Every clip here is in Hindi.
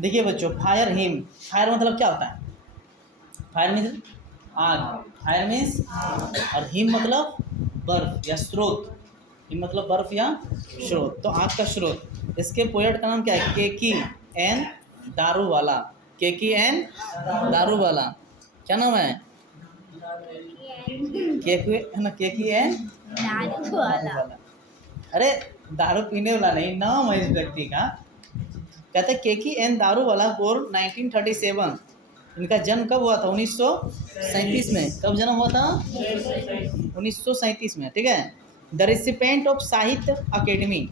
देखिए बच्चों, फायर हिम, फायर मतलब क्या होता है? फायर मीन्स आग, फायर मीन्स, और हिम मतलब बर्फ या स्रोत, हिम मतलब बर्फ या स्रोत, तो आग का स्रोत। इसके पोएट का नाम क्या है? केकी एन दारू वाला, केकी एन दारू वाला। क्या नाम है? केकी है ना, केकी एन दारू दारू वाला। अरे दारू पीने वाला नहीं, नाम है इस व्यक्ति का। कहते हैं केकी एन दारू वाला, बोर्न 1937। इनका जन्म कब हुआ था? 1937 में। कब जन्म हुआ था? 1937 में, ठीक है। द रिसिपेंट ऑफ साहित्य अकेडमी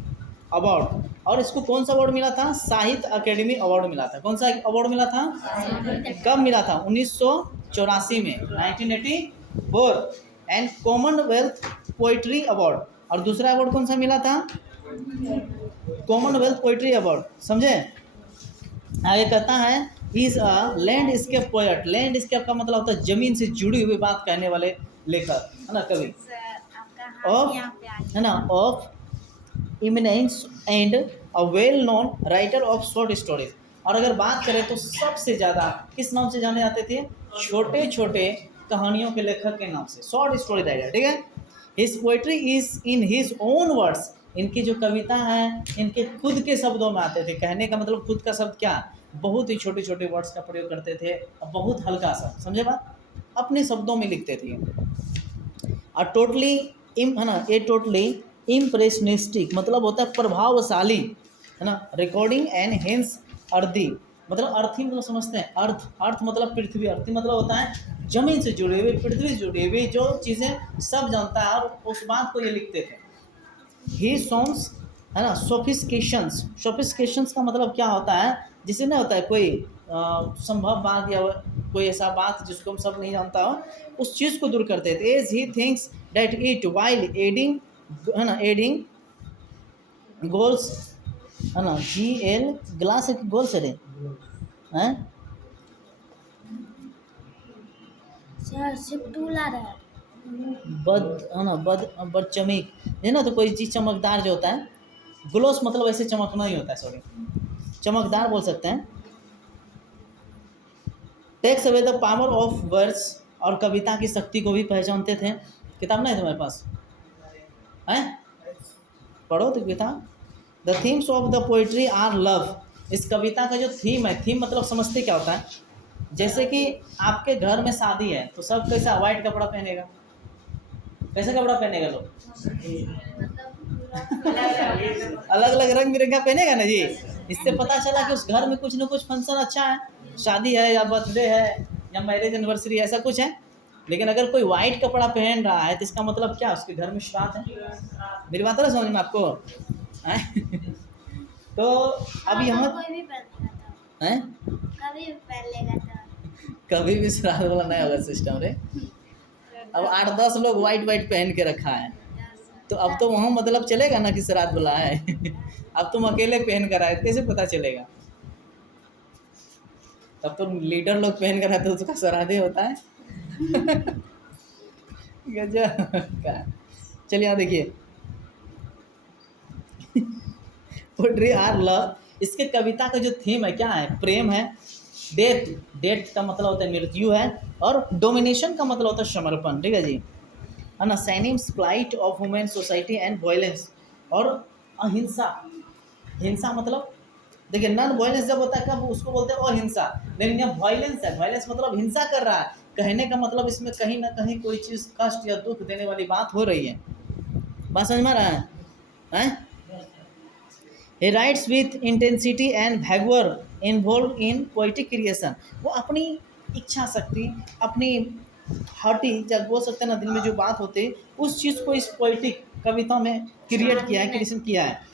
अवार्ड, और इसको कौन सा अवार्ड मिला था? साहित्य अकेडमी अवार्ड मिला था। कौन सा अवार्ड मिला था? कब मिला था? 1984 में, 1984। एंड कॉमनवेल्थ पोइट्री अवार्ड, और दूसरा अवार्ड कौन सा मिला था? कॉमनवेल्थ पोइट्री अवार्ड, समझे? आगे कहता है is a landscape poet. Landscape का मतलब होता है जमीन से जुड़ी हुई बात कहने वाले लेखक, है ना, कवि। ऑफ, है ना, of eminence and a well known writer of short stories. और अगर बात करें तो सबसे ज़्यादा किस नाम से जाने जाते थे? छोटे छोटे कहानियों के लेखक के नाम से, शॉर्ट स्टोरी राइटर, ठीक है। His poetry is in his own words. इनकी जो कविता है इनके खुद के शब्दों में आते थे। कहने का मतलब खुद का शब्द क्या? बहुत ही छोटे छोटे वर्ड्स का प्रयोग करते थे और बहुत हल्का सा, समझे बात, अपने शब्दों में लिखते थे। और टोटली है ना, ये टोटली इम्प्रेशनिस्टिक मतलब होता है प्रभावशाली, है ना। रिकॉर्डिंग एंड हेंस अर्दी, मतलब अर्थी मतलब समझते हैं, अर्थ, अर्थ मतलब पृथ्वी, अर्थी मतलब होता है जमीन से जुड़ी हुई, पृथ्वी से जुड़ी हुई जो चीज़ें सब जानता है, और उस बात को ये लिखते थे। ही सॉन्ग्स, है ना, सोफिस्टिकेशंस। सोफिस्टिकेशंस का मतलब क्या होता है? जिसे ना होता है कोई संभव बात या कोई ऐसा बात जिसको हम सब नहीं जानता हो, उस चीज़ को दूर करते थे। As he thinks that it while adding, है ना, एडिंग गोल्स, है ना, GL ग्लास गोल्स रे हैं, सर सिर्फ टूला रहा बद, है ना, बद चमक, है ना, तो कोई चीज़ चमकदार जो होता है, ग्लोस मतलब ऐसे चमकना ही होता है, सॉरी, चमकदार बोल सकते हैं। Takes away the power of words, और कविता की शक्ति को भी पहचानते थे। किताब नहीं है तुम्हारे पास? हैं, पढ़ो तो किताब। The themes of the poetry are love. इस कविता का जो थीम है, थीम मतलब समझते क्या होता है? जैसे कि आपके घर में शादी है तो सब कैसा वाइट कपड़ा पहनेगा? कैसा कपड़ा पहनेगा लोग? अलग अलग रंग बिरंगा पहनेगा ना जी। इससे पता चला कि उस घर में कुछ ना कुछ फंक्शन अच्छा है, शादी है या बर्थडे है या मैरिज एनिवर्सरी, ऐसा कुछ है। लेकिन अगर कोई वाइट कपड़ा पहन रहा है तो इसका मतलब क्या? उसके घर में श्राद्ध है। मेरी बात है समझ में आपको? तो अब यहाँ कोई भी पहन है, कभी भी पहन लेगा तो कभी भी श्राद्ध वाला नहीं होगा सिस्टम रे। अब 8-10 लोग वाइट वाइट पहन के रखा है, तो अब तो वहाँ मतलब चलेगा ना कि श्राद्ध वाला है। अब तुम अकेले पहन कर आए, कैसे पता चलेगा? तब तो लीडर लोग पहन कर आए तो उसका श्राद्ध ही होता है। गजब का। चलिए यहाँ देखिए, पोट्री आर लव। इसके कविता का जो थीम है क्या है? प्रेम है। डेथ, डेथ का मतलब होता है मृत्यु है, और डोमिनेशन का मतलब होता है समर्पण, ठीक है जी, है ना। सैनिम्स flight of human society and violence, और अहिंसा। हिंसा मतलब देखिए, नॉन वायलेंस जब होता है कब उसको बोलते हैं अहिंसा, लेकिन यहाँ वायलेंस है, वायलेंस मतलब हिंसा कर रहा है। कहने का मतलब इसमें कहीं ना कहीं कोई चीज़ कष्ट या दुख देने वाली बात हो रही है। बात समझ में आ रहा है? हैं? He writes with intensity and vigor involved in poetic creation। वो अपनी इच्छा शक्ति, अपनी हॉटी जब बोल सकते हैं ना, दिल में जो बात होती है उस चीज़ को इस पोइटिक कविता में क्रिएट किया है, क्रिएशन किया है।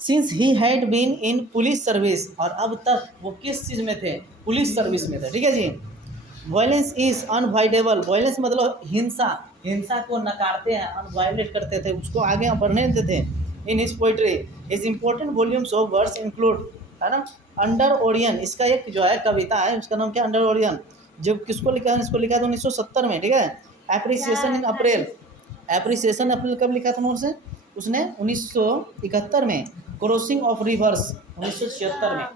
Since he had been in police service, और अब तक वो किस चीज़ में थे? पुलिस सर्विस में थे, ठीक है जी। Violence is unavoidable. वायलेंस मतलब हिंसा, हिंसा को नकारते हैं, अनवायलेट करते थे, उसको आगे बढ़ने देते थे। In his poetry his important volumes of words include, है ना, अंडर ओरियन। इसका एक जो है कविता है, उसका नाम क्या? Under Orion. जब किसको लिखा है? इसको लिखा था 1970 में, ठीक है। एप्रिसिएशन इन अप्रैल, एप्रिसिएशन अप्रैल कब लिखा था उन्होंने? उसने 1971 में। क्रॉसिंग ऑफ रिवर्स 1976 में।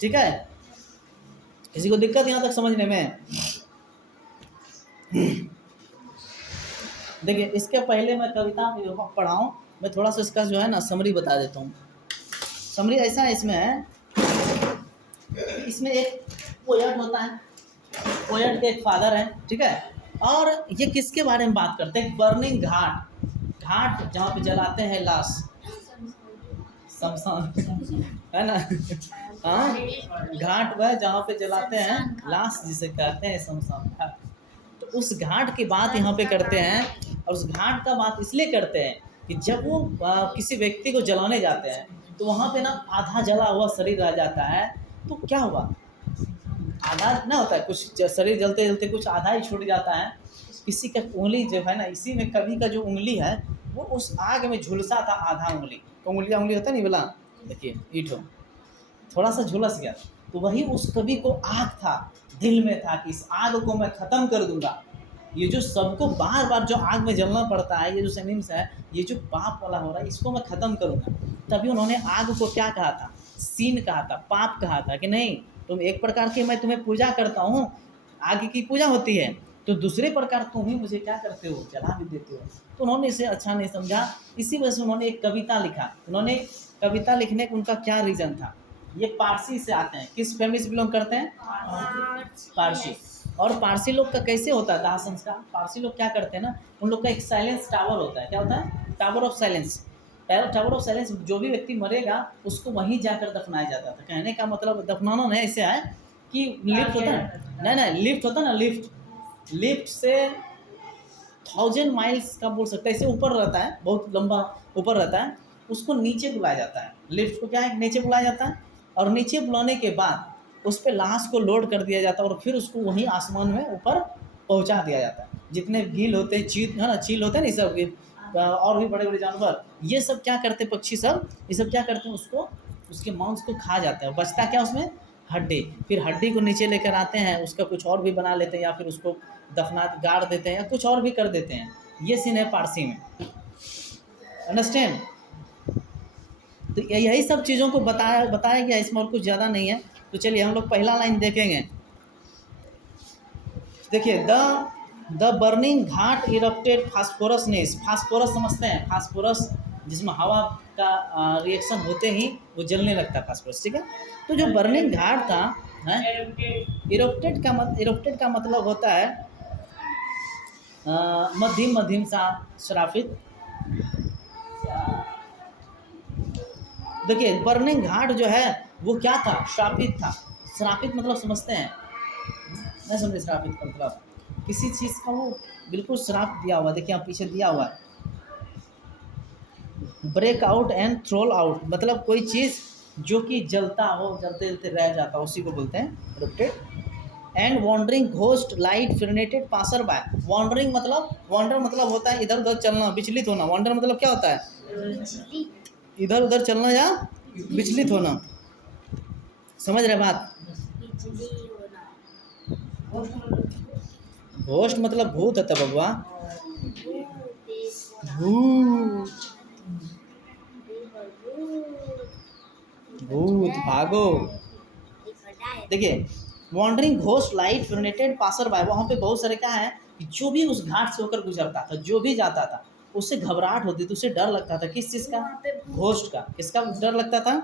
ठीक है, किसी को दिक्कत यहाँ तक समझने में? देखिए, इसके पहले मैं कविता पढ़ाऊँ, मैं थोड़ा सा इसका जो है ना समरी बता देता हूँ। समरी ऐसा है, इसमें एक पोएट होता है, पोएट के एक फादर है, ठीक है। और ये किसके बारे में बात करते हैं? बर्निंग घाट, घाट जहाँ पे जलाते हैं लाश, शमशान है ना। हाँ, घाट वह जहाँ पे जलाते हैं लाश, जिसे कहते हैं शमशान घाट। तो उस घाट की बात यहाँ पे करते हैं, और उस घाट का बात इसलिए करते हैं कि जब वो किसी व्यक्ति को जलाने जाते हैं तो वहाँ पे ना आधा जला हुआ शरीर रह जाता है। तो क्या हुआ, आधा ना होता है, कुछ शरीर जलते जलते कुछ आधा ही छूट जाता है। किसी का उंगली जो है ना, इसी में कवि का जो उंगली है वो उस आग में झुलसा था, आधा उंगली, तो उंगली होता नहीं बोला, देखिए ईठो थोड़ा सा झुलस गया, तो वही उस कवि को आग था, दिल में था कि इस आग को मैं ख़त्म कर दूंगा। ये जो सबको बार बार जो आग में जलना पड़ता है, ये जो सिनिम्स है, ये जो पाप वाला हो रहा है, इसको मैं ख़त्म करूंगा। तभी उन्होंने आग को क्या कहा था? सीन कहा था, पाप कहा था कि नहीं तुम एक प्रकार की, मैं तुम्हें पूजा करता हूँ, आग की पूजा होती है, तो दूसरे प्रकार तुम ही मुझे क्या करते हो? जला भी देते हो। तो उन्होंने इसे अच्छा नहीं समझा, इसी वजह से उन्होंने एक कविता लिखा। उन्होंने कविता लिखने का उनका क्या रीज़न था? ये पारसी से आते हैं, किस फैमिली से बिलोंग करते हैं? पारसी। और पारसी लोग का कैसे होता है दाह संस्कार? पारसी लोग क्या करते हैं ना, उन लोग का एक साइलेंस टावर होता है। क्या होता है? Tower of silence. Tower of silence, जो भी व्यक्ति मरेगा उसको वहीं जाकर दफनाया जाता था। कहने का मतलब दफनाना नहीं ऐसे है कि लिफ्ट होता है, नहीं लिफ्ट होता है ना, लिफ्ट से 1000 माइल्स का बोल सकते हैं, इससे ऊपर रहता है, बहुत लंबा ऊपर रहता है, उसको नीचे बुलाया जाता है। लिफ्ट को क्या है, नीचे बुलाया जाता है, और नीचे बुलाने के बाद उस पर लाश को लोड कर दिया जाता है, और फिर उसको वहीं आसमान में ऊपर पहुंचा दिया जाता है। जितने गील होते हैं, चील है ना, चील होते हैं ना, ये सब और भी बड़े बड़े जानवर, ये सब क्या करते हैं, पक्षी सब, ये सब क्या करते हैं, उसको, उसके मांस को खा जाता है। बचता क्या उसमें? हड्डी। फिर हड्डी को नीचे लेकर आते हैं, उसका कुछ और भी बना लेते हैं, या फिर उसको दफना गाड़ देते हैं, या कुछ और भी कर देते हैं। ये सीन है पारसी में, अंडरस्टैंड? तो यही सब चीज़ों को बताया गया इसमें, और कुछ ज़्यादा नहीं है। तो चलिए हम लोग पहला लाइन देखेंगे। देखिए, the burning ghat erupted phosphorescence. Phosphorus समझते हैं? फास्फोरस जिसमें हवा का रिएक्शन होते ही वो जलने लगता है, फास्फोरस, ठीक है। तो जो बर्निंग घाट था, इरप्टेड का मतलब होता है मध्यम सा श्रापित। देखिए, बर्निंग घाट जो है वो क्या था? श्रापित था। श्रापित मतलब समझते हैं? नहीं समझे? श्रापित का मतलब किसी चीज़ का वो बिल्कुल श्राप दिया हुआ। देखिए, आप पीछे दिया हुआ है, ब्रेक आउट एंड थ्रोल आउट, मतलब कोई चीज़ जो कि जलता हो, जलते जलते रह जाता, उसी को बोलते हैं erupted. And wandering ghost light फिरनेटेड पासर बाय। वॉन्डरिंग मतलब, वॉन्डर मतलब होता है इधर उधर चलना, विचलित होना। वॉन्डर मतलब क्या होता है? इधर उधर चलना या विचलित होना। समझ रहे बात? घोस्ट मतलब भूत होता है बबुआ, भूत, भूत भागो। देखिए, वॉन्डरिंग घोस्ट लाइट फिरनेटेड पासर बाय, वहाँ पे बहुत सारे क्या है कि जो भी उस घाट से होकर गुजरता था, जो भी जाता था, उससे घबराहट होती थी, उससे डर लगता था। किस चीज़ का? घोस्ट का। किसका डर लगता था?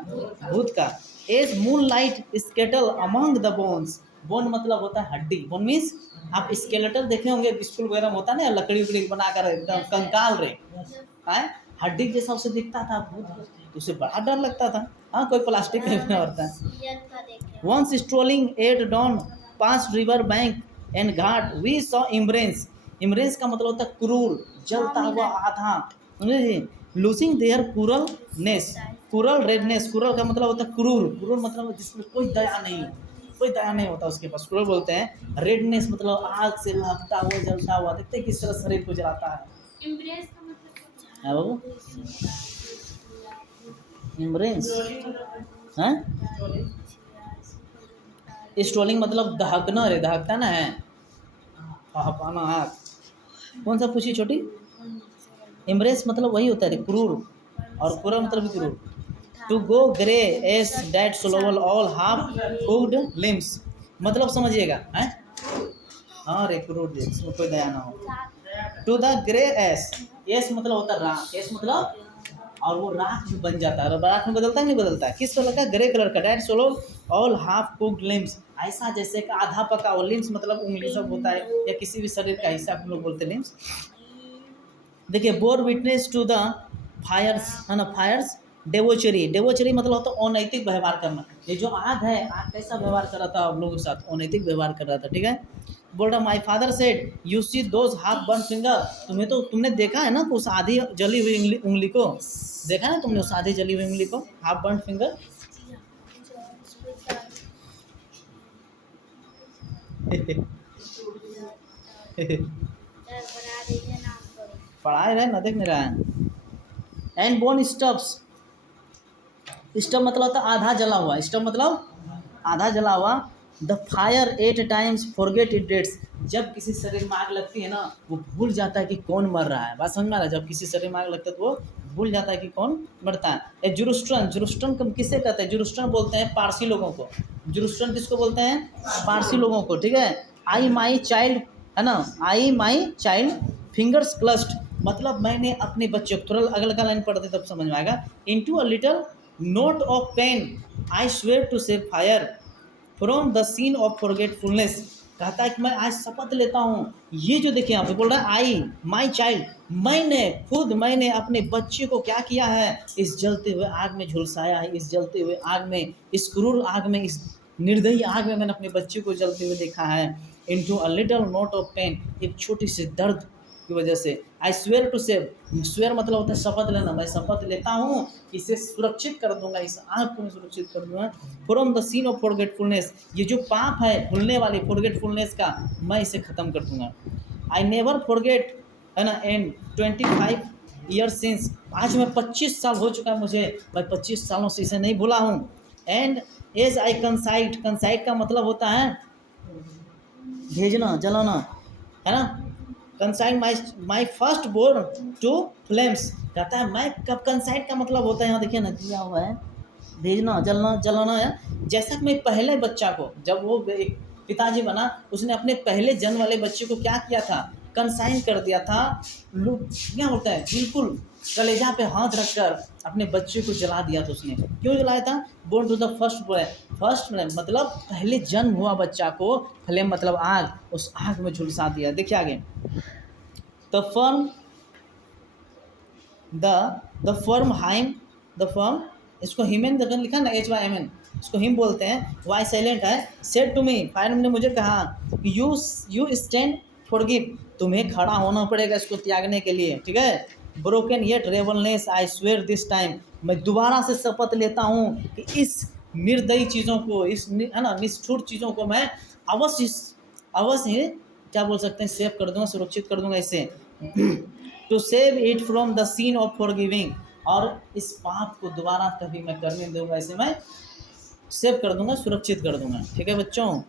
भूत का। As moonlight scuttle among the bones. Bone मतलब होता है हड्डी, बोन मीन्स आप स्केलेटल देखे होंगे स्कूल वगैरह में, होता है ना, लकड़ी उकड़ी बनाकर एकदम कंकाल रे, हड्डी जैसा उसे दिखता था भूत, तो उसे बड़ा डर लगता था। हाँ, कोई प्लास्टिक का बना होता है। Once strolling at dawn past river bank and ghat we saw embers. Embers का मतलब होता है क्रूर, जलता हुआ आधा, समझे? लूसिंग देयर कुरल नेस, कुरल रेडनेस। कुरल का मतलब होता है क्रूर, क्रूर मतलब जिसमें कोई दया नहीं, कोई दया नहीं होता उसके पास, क्रूर बोलते हैं। रेडनेस मतलब आग से लहकता हुआ, जलता हुआ, देखते हैं किस तरह शरीर को जलाता है। इम्ब्रेस का मतलब है बाबू, इम्ब्रेस, हाँ, स्ट्रोलिंग मतलब दहकना रे, दहकता ना है, हपाना हाथ। कौन सा पूछी छोटी? इम्ब्रेस मतलब वही होता है क्रूर, और क्रूर मतलब क्रूर। To go grey as dead सोलोवल ऑल हाफ कुक्ड लिम्स, मतलब समझिएगा हैं। हाँ रिक्रूट इसमें कोई दया ना हो। To the grey ash, ash मतलब होता है राख, एस मतलब और वो राख भी बन जाता है, और राख में बदलता है नहीं बदलता है, किस कलर का, ग्रे कलर का। That solo all half cooked limbs, ऐसा जैसे कि आधा पका हुआ, लिम्स मतलब उंगली सब होता है या किसी भी शरीर का हिस्सा हम लोग बोलते हैं लिम्स। देखिए bore witness to the fires है ना, फायर्स डेवोचरी, डेवोचरी मतलब होता है अनैतिक व्यवहार करना। ये जो आग है, आग कैसा व्यवहार कर रहा था आप लोगों के साथ, अनैतिक व्यवहार कर रहा था, ठीक है। बोल रहा my father said you see those half burn finger, तुम्हें तो तुमने देखा है ना उस आधी जली हुई उंगली को, देखा है ना तुमने उस आधी जली हुई उंगली को, हाफ बर्न फिंगर। पढ़ाई रहे ना, देख नहीं रहा है। एंड बोन स्टब्स, स्टब मतलब होता है आधा जला हुआ, स्टब मतलब आधा जला हुआ। The fire 8 times forget it that's, जब किसी शरीर में आग लगती है ना वो भूल जाता है कि कौन मर रहा है, बात समझ में आ रहा है, जब किसी शरीर में आग लगता है तो वो भूल जाता है कि कौन मरता है। ए जुरुस्ट्रन, जुरुस्ट्रन किससे कहते हैं, जुरुस्ट्रन बोलते हैं पारसी लोगों को, जुरुस्ट्रन किसको बोलते हैं, पारसी लोगों को, ठीक है। आई माई चाइल्ड है ना, आई माई चाइल्ड फिंगर्स क्लस्ट, मतलब मैंने अपने बच्चे को, थोड़ा अगला का लाइन पढ़ते तब समझ में आएगा। Into a little note of pain I swear to save fire from the scene of forgetfulness, कहता है कि मैं आज शपथ लेता हूँ, ये जो देखिए यहाँ पे बोल रहा है आई माई चाइल्ड, मैंने अपने बच्चे को क्या किया है, इस जलते हुए आग में झुलसाया है, इस जलते हुए आग में, इस क्रूर आग में, इस निर्दयी आग में मैंने अपने बच्चे को जलते हुए देखा है। Into a little note of pain, एक छोटी सी दर्द की वजह से। I swear to save, swear मतलब होता है शपथ लेना, मैं शपथ लेता हूँ इसे सुरक्षित कर दूंगा, इस आग को मैं सुरक्षित कर दूंगा। From the scene of forgetfulness, ये जो पाप है भूलने वाली फॉरगेटफुलनेस का, मैं इसे खत्म कर दूंगा। आई नेवर फॉरगेट है ना, एंड 25 ईयर्स सिंस, आज मैं 25 साल हो चुका है मुझे, मैं 25 सालों से इसे नहीं भूला हूँ। एंड एज आई कंसाइट, कंसाइट का मतलब होता है भेजना, जलाना, है ना। Consign my first born to flames, कहता है मैं कब, कंसाइन का मतलब होता है यहाँ देखिए ना दिया हुआ है, भेजना, जलना, जलाना है। जैसा कि मैं पहले बच्चा को, जब वो एक पिताजी बना, उसने अपने पहले जन्म वाले बच्चे को क्या किया था, कंसाइन कर दिया था, क्या बोलता है, बिल्कुल कलेजा पे हाथ रखकर अपने बच्चे को जला दिया था उसने। क्यों जलाया था, born to the first boy, first मतलब पहले जन्म हुआ बच्चा को, फ्लेम मतलब आग, उस आग में झुलसा दिया। देखिए आगे, the firm the firm hymn, the firm, इसको हिमेन जगह लिखा ना HYMN, इसको हिम बोलते हैं, वाई साइलेंट है। सेड टू मी, फायर ने मुझे कहा, यू स्टैंड फॉरगिव, तुम्हें खड़ा होना पड़ेगा इसको त्यागने के लिए, ठीक है। ब्रोकन येट रेवलनेस आई स्वेयर दिस टाइम, मैं दोबारा से शपथ लेता हूँ कि इस निर्दयी चीज़ों को, इस है ना निष्ठुर चीज़ों को मैं अवश्य क्या बोल सकते हैं, सेव कर दूंगा, सुरक्षित कर दूंगा इसे। To save it from the scene of forgiving, और इस पाप को दोबारा कभी मैं करने दूंगा, इसे मैं सेव कर दूंगा, सुरक्षित कर दूंगा, ठीक है बच्चों।